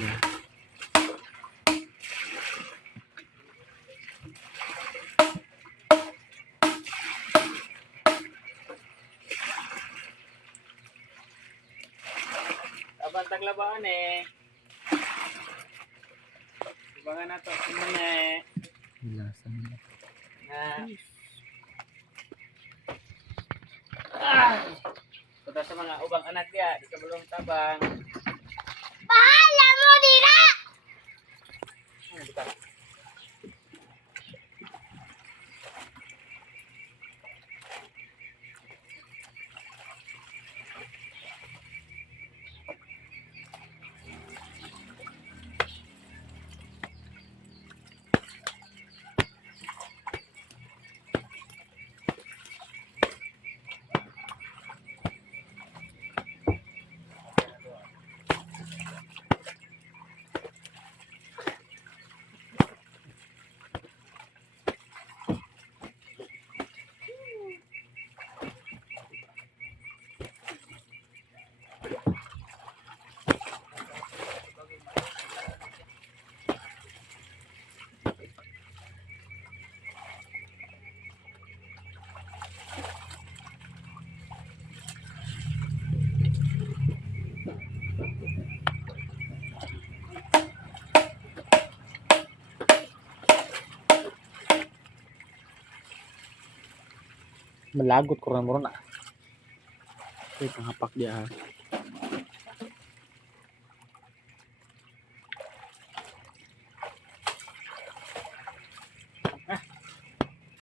sila. Abantang labaan eh. Ibangan na to. Ano eh. Ilasan nila. Punta sa mga ubang anak ya. Di ka belum tabang. Bahala mo dira. Bukan. Malagot ko rin mo na. Ito, hapak dia ha.